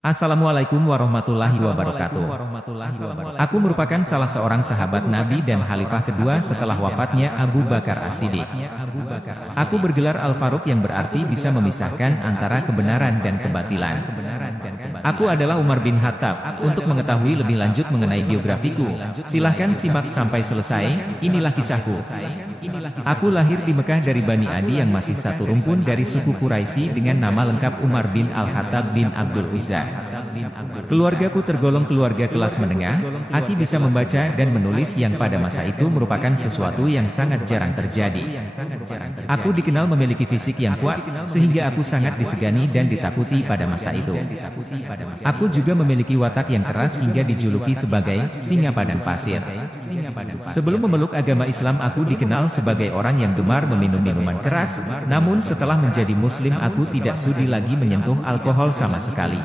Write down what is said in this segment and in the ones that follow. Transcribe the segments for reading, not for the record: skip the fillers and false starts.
Assalamualaikum warahmatullahi wabarakatuh. Aku merupakan salah seorang sahabat Nabi dan Khalifah kedua setelah wafatnya Abu Bakar As-Siddiq. Aku bergelar Al-Faruq yang berarti bisa memisahkan antara kebenaran dan kebatilan. Aku adalah Umar bin Khattab. Untuk mengetahui lebih lanjut mengenai biografiku, silahkan simak sampai selesai. Inilah kisahku. Aku lahir di Mekah dari Bani Adi yang masih satu rumpun dari suku Quraisy dengan nama lengkap Umar bin Al-Khattab bin Abdul Uzza. Keluargaku tergolong keluarga kelas menengah. Aki bisa membaca dan menulis yang pada masa itu merupakan sesuatu yang sangat jarang terjadi. Aku dikenal memiliki fisik yang kuat, sehingga aku sangat disegani dan ditakuti pada masa itu. Aku juga memiliki watak yang keras hingga dijuluki sebagai singa padang pasir. Sebelum memeluk agama Islam, aku dikenal sebagai orang yang gemar meminum minuman keras, namun setelah menjadi Muslim aku tidak sudi lagi menyentuh alkohol sama sekali.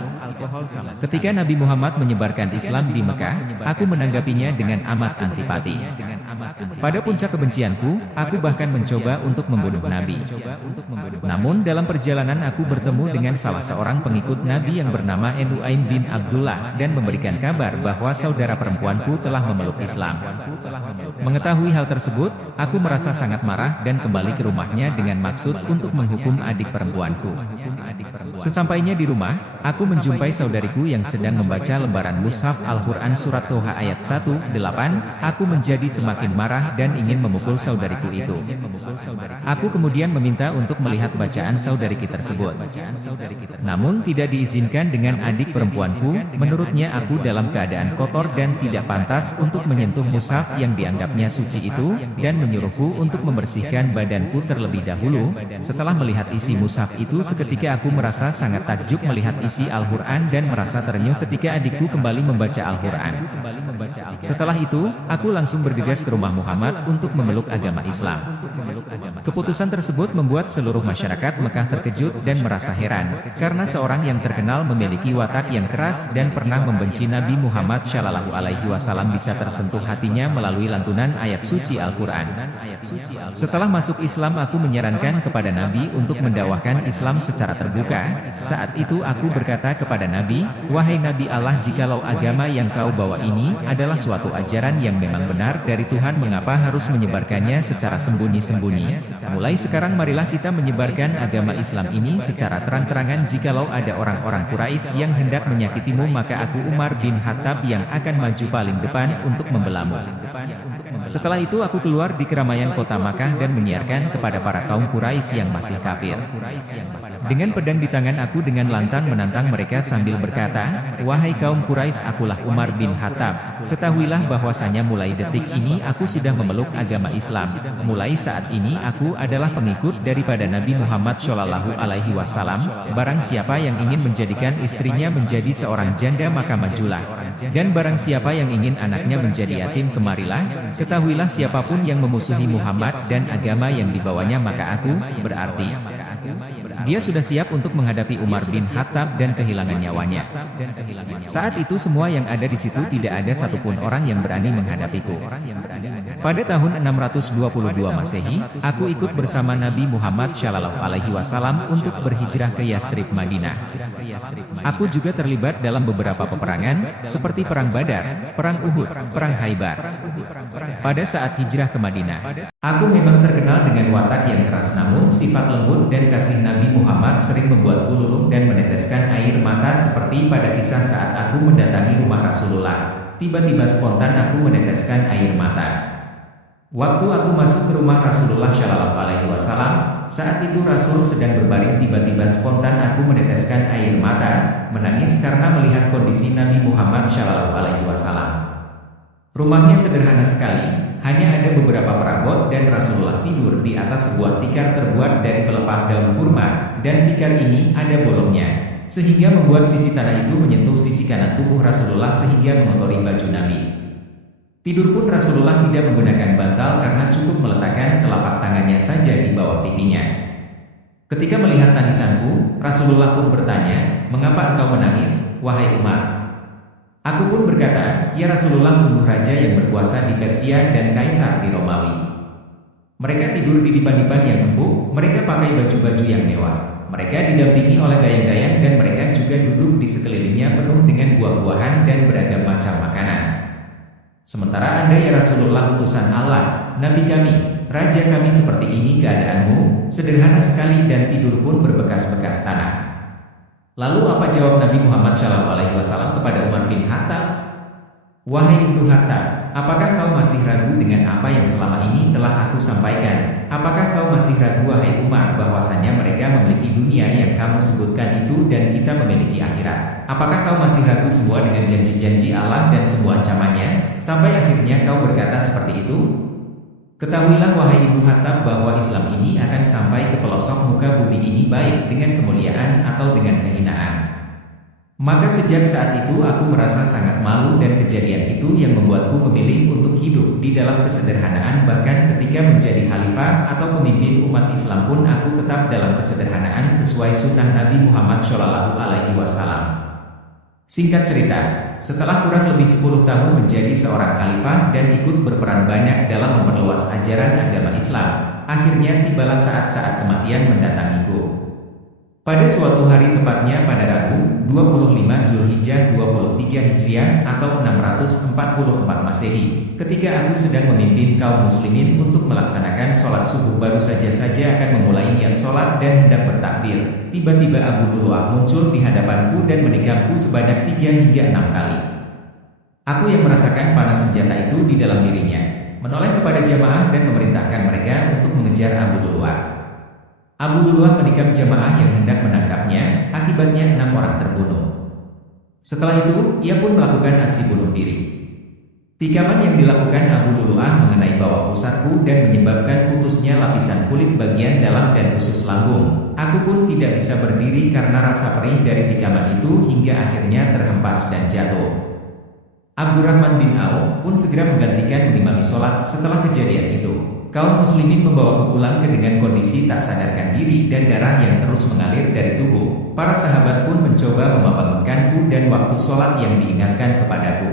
Ketika Nabi Muhammad menyebarkan Islam di Mekah, aku menanggapinya dengan amat antipati. Pada puncak kebencianku, aku bahkan mencoba untuk membunuh Nabi. Namun dalam perjalanan aku bertemu dengan salah seorang pengikut Nabi yang bernama Nuaim bin Abdullah dan memberikan kabar bahwa saudara perempuanku telah memeluk Islam. Mengetahui hal tersebut, aku merasa sangat marah dan kembali ke rumahnya dengan maksud untuk menghukum adik perempuanku. Sesampainya di rumah, aku menjumpai saudariku yang sedang membaca lembaran mushaf Al-Quran surat Toha ayat 1:8. Aku menjadi semakin marah dan ingin memukul saudariku itu. Aku kemudian meminta untuk melihat bacaan saudariki tersebut. Namun tidak diizinkan dengan adik perempuanku. Menurutnya aku dalam keadaan kotor dan tidak pantas untuk menyentuh mushaf yang dianggapnya suci itu, dan menyuruhku untuk membersihkan badanku terlebih dahulu. Setelah melihat isi mushaf itu, seketika aku merasa sangat takjub melihat isi Al-Quran dan merasa terenyuh ketika adikku kembali membaca Al-Quran. Setelah itu, aku langsung bergegas ke rumah Muhammad untuk memeluk agama Islam. Keputusan tersebut membuat seluruh masyarakat Mekah terkejut dan merasa heran, karena seorang yang terkenal memiliki watak yang keras dan pernah membenci Nabi Muhammad SAW bisa tersentuh hatinya melalui lantunan ayat suci Al-Quran. Setelah masuk Islam, aku menyarankan kepada Nabi untuk mendakwahkan Islam secara terbuka. Saat itu aku berkata kepada Nabi, "Wahai Nabi Allah, jikalau agama yang kau bawa ini adalah suatu ajaran yang memang benar dari Tuhan, mengapa harus menyebarkannya secara sembunyi-sembunyi? Mulai sekarang marilah kita menyebarkan agama Islam ini secara terang-terangan. Jikalau ada orang-orang Quraisy yang hendak menyakitimu, maka aku Umar bin Khattab yang akan maju paling depan untuk membelamu." Setelah itu aku keluar di keramaian kota Makkah dan menyiarkan kepada para kaum Quraisy yang masih kafir. Dengan pedang di tangan aku dengan lantang menantang mereka sambil berkata, "Wahai kaum Quraisy, akulah Umar bin Khattab. Ketahuilah bahwasanya mulai detik ini aku sudah memeluk agama Islam. Mulai saat ini aku adalah pengikut daripada Nabi Muhammad SAW. Barang siapa yang ingin menjadikan istrinya menjadi seorang janda, maka majulah. Dan barang siapa yang ingin anaknya menjadi yatim, kemarilah. Ketahuilah siapapun yang memusuhi Muhammad dan agama yang dibawanya, maka aku, berarti dia sudah siap untuk menghadapi Umar bin Khattab dan kehilangan nyawanya." Saat itu semua yang ada di situ tidak ada satupun orang yang berani menghadapiku. Pada tahun 622 Masehi, aku ikut bersama Nabi Muhammad SAW untuk berhijrah ke Yastrib, Madinah. Aku juga terlibat dalam beberapa peperangan, seperti Perang Badar, Perang Uhud, Perang Khaybar. Pada saat hijrah ke Madinah, aku memang terkenal dengan watak yang keras, namun sifat lembut dan kasih Nabi Muhammad sering membuatku luluh dan meneteskan air mata, seperti pada kisah saat aku mendatangi rumah Rasulullah. Tiba-tiba spontan aku meneteskan air mata. Waktu aku masuk ke rumah Rasulullah SAW, saat itu Rasul sedang berbaring, tiba-tiba spontan aku meneteskan air mata, menangis karena melihat kondisi Nabi Muhammad SAW. Rumahnya sederhana sekali, hanya ada beberapa perabot dan Rasulullah tidur di atas sebuah tikar terbuat dari pelepah daun kurma, dan tikar ini ada bolongnya, sehingga membuat sisi tanah itu menyentuh sisi kanan tubuh Rasulullah sehingga mengotori baju Nabi. Tidur pun Rasulullah tidak menggunakan bantal karena cukup meletakkan telapak tangannya saja di bawah pipinya. Ketika melihat tangisanku, Rasulullah pun bertanya, "Mengapa engkau menangis, wahai Umar?" Aku pun berkata, "Ya Rasulullah, sungguh raja yang berkuasa di Persia dan kaisar di Romawi. Mereka tidur di dipan-dipan yang empuk, mereka pakai baju-baju yang mewah. Mereka didampingi oleh dayang-dayang dan mereka juga duduk di sekelilingnya penuh dengan buah-buahan dan beragam macam makanan. Sementara Anda ya Rasulullah utusan Allah, Nabi kami, Raja kami seperti ini keadaanmu, sederhana sekali dan tidur pun berbekas-bekas tanah. Lalu apa jawab Nabi Muhammad SAW kepada Umar bin Khattab? Wahai Ibnu Khattab, apakah kau masih ragu dengan apa yang selama ini telah aku sampaikan? Apakah kau masih ragu wahai Umar bahwasanya mereka memiliki dunia yang kamu sebutkan itu dan kita memiliki akhirat? Apakah kau masih ragu semua dengan janji-janji Allah dan semua ancamannya, sampai akhirnya kau berkata seperti itu? Ketahuilah wahai Ibnu Khattab bahwa Islam ini akan sampai ke pelosok muka bumi ini baik dengan kemuliaan atau dengan kehinaan. Maka sejak saat itu aku merasa sangat malu dan kejadian itu yang membuatku memilih untuk hidup di dalam kesederhanaan bahkan ketika menjadi khalifah atau pemimpin umat Islam pun aku tetap dalam kesederhanaan sesuai sunnah Nabi Muhammad SAW. Singkat cerita, setelah kurang lebih 10 tahun menjadi seorang khalifah dan ikut berperan banyak dalam memperluas ajaran agama Islam, akhirnya tibalah saat-saat kematian mendatangiku. Pada suatu hari tepatnya pada Rabu, 25 Zulhijjah 23 Hijriah atau 644 Masehi, ketika aku sedang memimpin kaum muslimin untuk melaksanakan sholat subuh baru saja akan memulai niat sholat dan hendak bertakbir, tiba-tiba Abu Lu'lu'ah muncul di hadapanku dan menikamku sebanyak 3 hingga 6 kali. Aku yang merasakan panas senjata itu di dalam dirinya, menoleh kepada jamaah dan memerintahkan mereka untuk mengejar Abu Lu'lu'ah. Abu Lu'lu'ah menikam jamaah yang hendak menangkapnya, akibatnya 6 orang terbunuh. Setelah itu, ia pun melakukan aksi bunuh diri. Tikaman yang dilakukan Abu Lu'lu'ah mengenai bawah pusarku dan menyebabkan putusnya lapisan kulit bagian dalam dan usus lambung. Aku pun tidak bisa berdiri karena rasa perih dari tikaman itu hingga akhirnya terhempas dan jatuh. Abdurrahman bin Auf pun segera menggantikan mengimami sholat setelah kejadian itu. Kaum muslimin membawaku pulang dengan kondisi tak sadarkan diri dan darah yang terus mengalir dari tubuh. Para sahabat pun mencoba membangunkanku dan waktu sholat yang diingatkan kepadaku.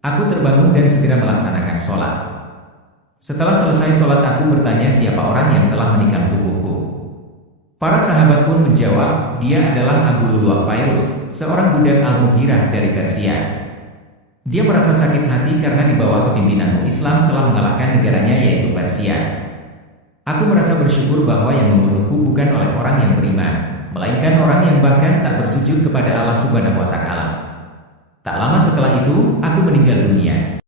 Aku terbangun dan segera melaksanakan sholat. Setelah selesai sholat aku bertanya siapa orang yang telah menikam tubuhku. Para sahabat pun menjawab, dia adalah Abu Lu'lu'ah Fairuz, seorang budak Al-Mughirah dari Persia. Dia merasa sakit hati karena di bawah kepemimpinanmu Islam telah mengalahkan negaranya yaitu Persia. Aku merasa bersyukur bahwa yang membunuhku bukan oleh orang yang beriman, melainkan orang yang bahkan tak bersujud kepada Allah Subhanahu wa Ta'ala. Tak lama setelah itu, aku meninggal dunia.